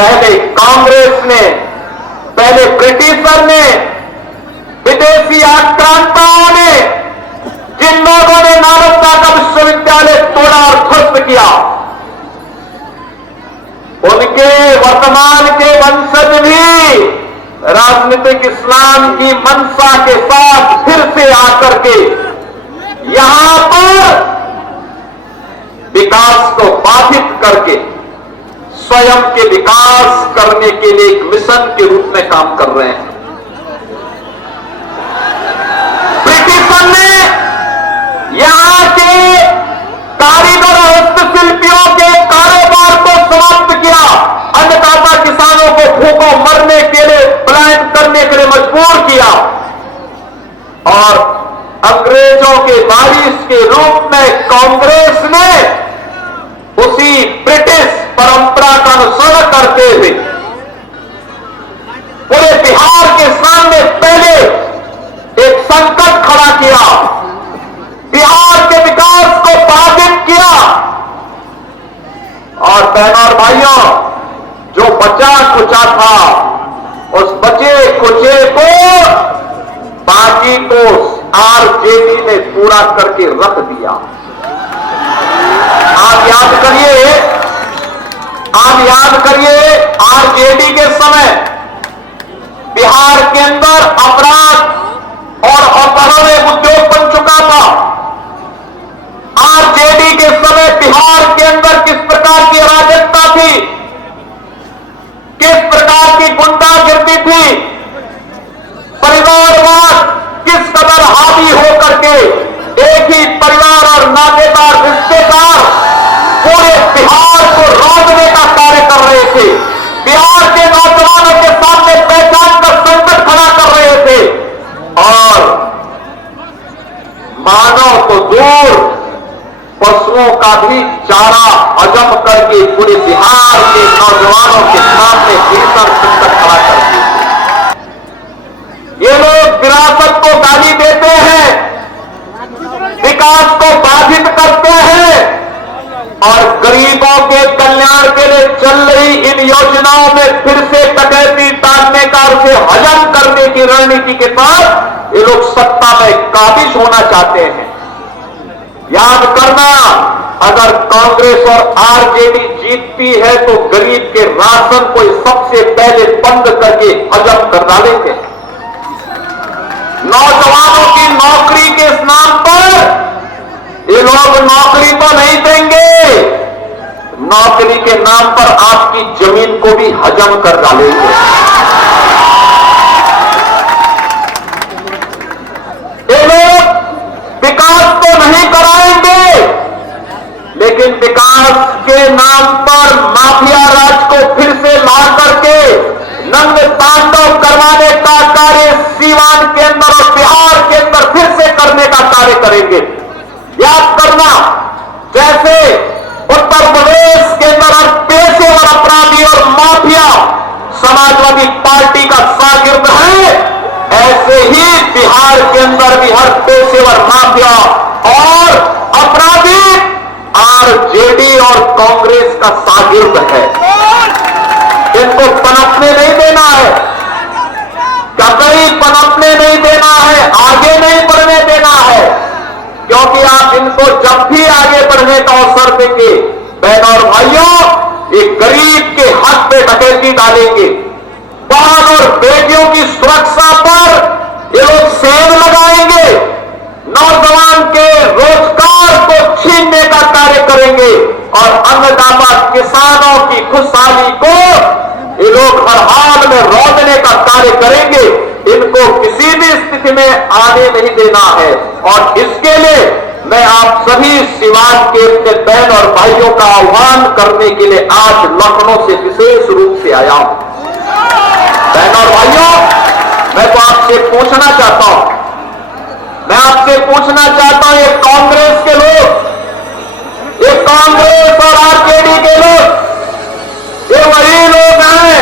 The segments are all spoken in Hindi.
पहले कांग्रेस ने, पहले ब्रिटिशर ने, विदेशी आक्रांताओं ने, जिन लोगों ने नालंदा का विश्वविद्यालय तोड़ा और ध्वस्त किया, उनके वर्तमान के वंशज भी राजनीतिक इस्लाम की मंशा के साथ फिर से आकर के यहां पर विकास को बाधित करके स्वयं के विकास करने के लिए एक मिशन के रूप में काम कर रहे हैं। ब्रिटिशर ने यहां के कारीगर और हस्तशिल्पियों के कारोबार को समाप्त किया, अन्नदाता किसानों को भूखों मरने के लिए पलायन करने के लिए मजबूर किया और अंग्रेजों के वारिस के रूप में कांग्रेस ने उसी ब्रिटिश परंपरा का अनुसरण करते हुए पूरे बिहार के सामने पहले एक संकट खड़ा किया, बिहार के विकास को बाधित किया और बहनों और भाइयों, जो बचा कुचा था उस बचे कुचे को बाकी को आरजेडी ने पूरा करके रख दिया। आप याद करिए आरजेडी के समय बिहार के अंदर अपराध और अपहरण एक उद्योग बन चुका था। आरजेडी के समय बिहार के अंदर किस प्रकार की अराजकता थी, किस प्रकार की गुंडागिर्दी थी, परिवारवाद किस कदर हावी होकर के एक ही परिवार और नातेदार रिश्तेदार पूरे बिहार को रोकने का कार्य कर रहे थे, बिहार के नौजवानों के सामने पहचान कर संकट खड़ा कर रहे थे और मानव को दूर पशुओं का भी चारा हजम करके पूरे बिहार के नौजवानों के सामने भीषण संकट खड़ा कर दिए। ये लोग विरासत को गाली देते हैं, विकास को बाधित करते हैं और गरीबों के कल्याण के लिए चल रही इन योजनाओं में फिर से डकैती डालने का, उसे हजम करने की रणनीति के साथ ये लोग सत्ता में काबिज होना चाहते हैं। याद करना, अगर कांग्रेस और आरजेडी जीतती है तो गरीब के राशन को सबसे पहले बंद करके हजम कर डालेंगे। नौजवानों की नौकरी के नाम पर ये लोग नौकरी तो नहीं देंगे, नौकरी के नाम पर आपकी जमीन को भी हजम कर डालेंगे। ये लोग विकास तो नहीं कराएंगे, लेकिन विकास के नाम पर माफिया राज को फिर से ला करके नंग तांडव करवाने का कार्य सीवान के अंदर और बिहार के अंदर फिर से करने का कार्य करेंगे। याद करना, जैसे उत्तर प्रदेश के अंदर पेशेवर अपराधी और माफिया समाजवादी पार्टी का शागिर्द है, ऐसे ही बिहार के अंदर भी हर पेशेवर माफिया और अपराधी आरजेडी और कांग्रेस का शागिर्द है। इनको पनपने नहीं देना है, कतई पनपने नहीं देना है, आगे नहीं बढ़ने देना है, क्योंकि आप इनको जब भी आगे बढ़ने का अवसर देंगे, बहनों और भाइयों, ये गरीब के हक पे डकैती डालेंगे, बहन और बेटियों की सुरक्षा पर ये लोग सेंध लगाएंगे, नौजवान के रोजगार को छीनने का कार्य करेंगे और अन्नदाता किसानों की खुशहाली को ये लोग हर हाल में रोकने का कार्य करेंगे। इनको किसी भी स्थिति में आने नहीं देना है और इसके लिए मैं आप सभी सीवान के अपने बहन और भाइयों का आह्वान करने के लिए आज लखनऊ से विशेष रूप से आया हूं। बहन और भाइयों, मैं तो आपसे पूछना चाहता हूं, ये कांग्रेस के लोग, ये कांग्रेस और आरजेडी के लोग, ये वही लोग हैं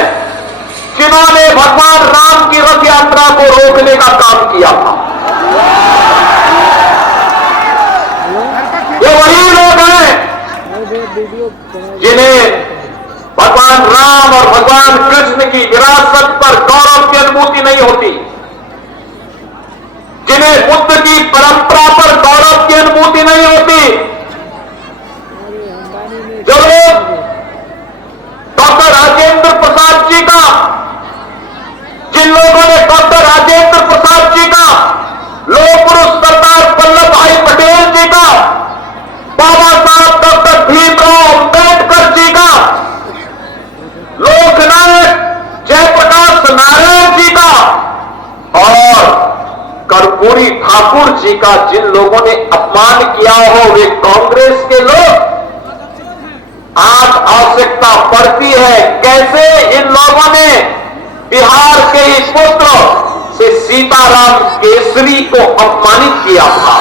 जिन्होंने भगवान राम की रथ यात्रा को रोकने का काम किया था। ये वही लोग हैं जिन्हें भगवान राम और भगवान बुद्ध की परंपरा पर गौरव की अनुभूति नहीं होती। जो लोग डॉक्टर राजेंद्र प्रसाद जी का, जिन लोगों ने डॉक्टर राजेंद्र प्रसाद जी का, लोह पुरुष सरदार वल्लभ भाई पटेल जी का, बाबा साहब डॉक्टर भीमराव अंबेडकर जी का, लोकनायक जयप्रकाश नारायण जी का और कर्पूरी ठाकुर जी का जिन लोगों ने अपमान किया हो वे कांग्रेस के लोग, आज आवश्यकता पड़ती है कैसे इन लोगों ने बिहार के इस पुत्र से सीताराम केसरी को अपमानित किया था।